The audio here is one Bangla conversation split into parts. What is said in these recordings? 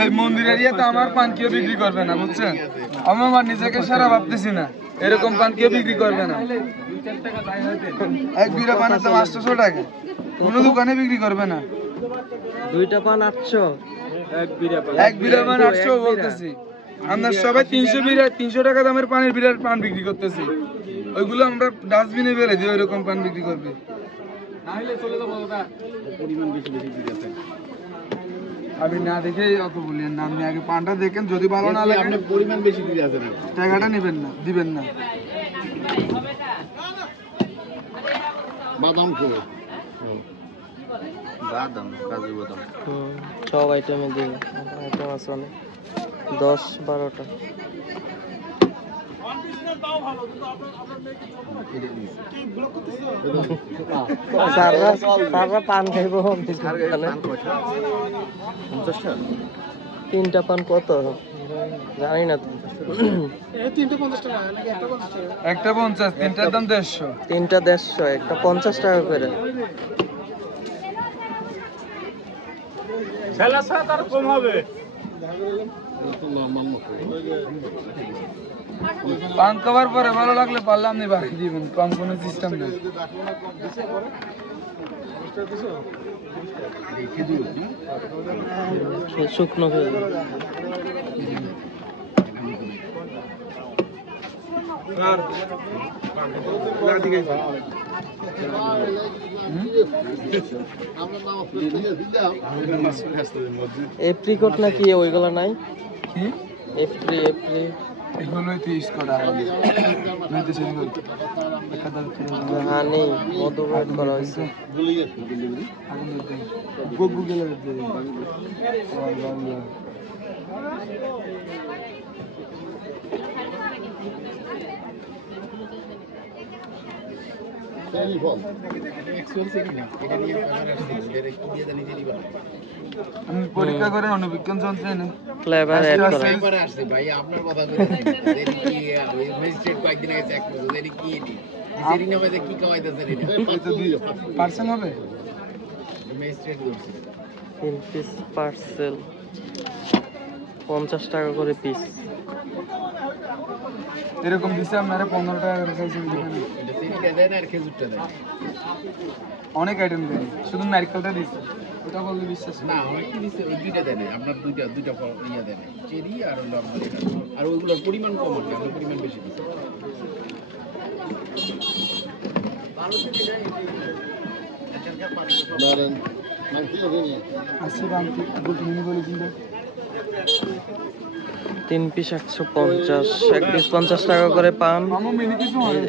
এই মন্দিরের ইয়ে তো আমার পান কেউ বিক্রি করবে না বুঝছেন? আমি আমার নিজেকে সারা ভাবতেছি না এরকম পান কেউ বিক্রি করবে না। এক বিড়া পানের দাম আটশোশো টাকা কোনো দোকানে বিক্রি করবে না। দুইটা পান আটশো। এক বিড়া পান। আটশো বলতেছি। আমরা সবাই তিনশো বিড়া তিনশো টাকা দামের পানির বিড়ার পান বিক্রি করতেছি। ওইগুলো আমরা ডাস্টবিনে ফেলে দিই ওইরকম পান বিক্রি করবে। আমি না দেখেই অত বললেন না আপনি আগে পানটা দেখেন যদি ভালো না লাগে আপনি পরিমাণ বেশি দিয়ে আছেন টাকাটা নেবেন না দিবেন না। বাদাম খাবে বাদাম কাজু বাদাম। সব আইটেমে দিন আইটেম আছে অনেক। দশ বারোটা। পান খাইব তিনটা পান কত জানি না তো একটা পঞ্চাশ তিনটার দাম দেড়শো। তিনটা দেড়শো একটা পঞ্চাশ টাকা করে। পান খাওয়ার পরে ভালো লাগলে পারলাম নি বাকি দিবেন কম কোনো সিস্টেম নেই। শুকনো এপ্রিকট নাকি? ওইগুলো নাই? এপ্রি এপ্রি। এগুলোই তো ইউজ করা হয়। দাও হ্যাঁ। নেই। মধু করা হয়েছে। গুগলে আমি পরীক্ষা করে অনুবিজ্ঞান যন্ত্রে নেই ফ্লেভার অ্যাড করা আস্তে আসছে ভাই আপনার কথা বলে এর কি ম্যাজিস্ট্রেট কয়েকদিন আগে চেক করছে এর কি এটি। কি কামাইতেছে এটা পার্সেল হবে? ম্যাজিস্ট্রেট করছে তিন পিস পার্সেল পঞ্চাশ টাকা করে পিস এরকম দিছে আপনারা পনেরো টাকা করে খাইছেন দোকানে এটা সেরিটা দেয় না আর খেজুরটা দেয় অনেক আইটেম দেয়। শুধু নারকেলটা দিছে। ওটা বললে বিশ্বাস না অনেক কি দিচ্ছে ওই দুইটা দেয় আপনার দুইটা দুইটা ফল ইয়া দেয় চেরি আর আর ওইগুলোর পরিমাণ কম আছে আপনার পরিমাণ বেশি দিচ্ছে বলে কিন্তু তিন পিস একশো পঞ্চাশ, এক পিস পঞ্চাশ টাকা করে পান।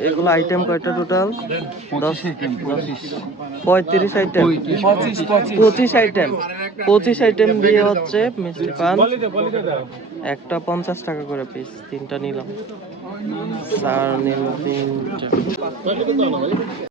এগুলো আইটেম কয়টা টোটাল দশ, পঁয়ত্রিশ আইটেম পঁচিশ আইটেম পঁচিশ আইটেম দিয়ে হচ্ছে মিষ্টি পান। একটা পঞ্চাশ টাকা করে পিস তিনটা নিলাম। চার নিল তিনটা।